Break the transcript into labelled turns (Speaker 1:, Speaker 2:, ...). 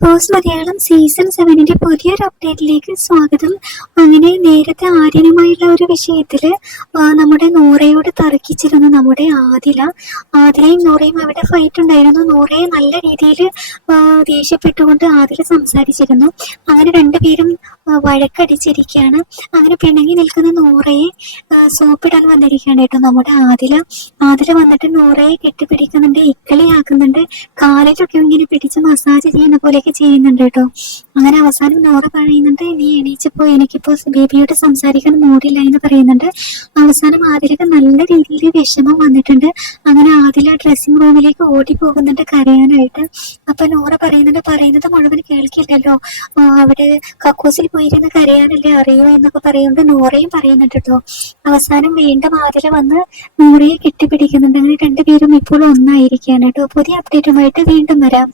Speaker 1: Big Boss Malayalam season സെവനിന്റെ പുതിയൊരു അപ്ഡേറ്റിലേക്ക് സ്വാഗതം. അങ്ങനെ നേരത്തെ ആര്യനുമായുള്ള ഒരു വിഷയത്തിൽ ആ, നമ്മുടെ നോറയോട് തർക്കിച്ചിരുന്നു നമ്മുടെ ആദില. ആദിലയും നോറയും അവിടെ ഫൈറ്റ് ഉണ്ടായിരുന്നു. നോറയെ നല്ല രീതിയിൽ ദേഷ്യപ്പെട്ടുകൊണ്ട് ആദില സംസാരിച്ചിരുന്നു. അങ്ങനെ രണ്ടുപേരും വഴക്കടിച്ചിരിക്കുകയാണ്. അങ്ങനെ പിണങ്ങി നിൽക്കുന്ന നൂറയെ സോപ്പിടാൻ വന്നിരിക്കുകയാണ് കേട്ടോ നമ്മുടെ ആദില ആദില വന്നിട്ട് നൂറയെ കെട്ടിപ്പിടിക്കുന്നുണ്ട് ഇക്കളിയാക്കുന്നുണ്ട്. കാലിലൊക്കെ ഇങ്ങനെ പിടിച്ച് മസാജ് ചെയ്യുന്ന പോലെയൊക്കെ ചെയ്യുന്നുണ്ട് കേട്ടോ. അങ്ങനെ അവസാനം നൂറ പറയുന്നുണ്ട് നീ എണീച്ചപ്പോ എനിക്കിപ്പോ ബേബിയോട് സംസാരിക്കാൻ മൂടില്ല എന്ന് പറയുന്നുണ്ട്. അവസാനം ആദിലക്ക് നല്ല രീതിയിൽ വിഷമം വന്നിട്ടുണ്ട്. അങ്ങനെ ആദില ഡ്രസ്സിംഗ് റൂമിലേക്ക് ഓടി പോകുന്നുണ്ട് കരയാനായിട്ട്. അപ്പൊ നൂറ പറയുന്നുണ്ട് പറയുന്നത് മുഴുവൻ കേൾക്കില്ലല്ലോ. അവിടെ കക്കൂസിൽ പോയിരുന്ന് കരയാനല്ലേ അറിയൂ എന്നൊക്കെ പറയുമ്പോൾ നോറയും പറയുന്നുണ്ട് കേട്ടോ അവസാനം വീണ്ടും ആദില വന്ന് നോറയെ കെട്ടിപ്പിടിക്കുന്നുണ്ട്. അങ്ങനെ രണ്ടുപേരും ഇപ്പോൾ ഒന്നായിരിക്കുകയാണ് കേട്ടോ പുതിയ അപ്ഡേറ്റുമായിട്ട് വീണ്ടും വരാം.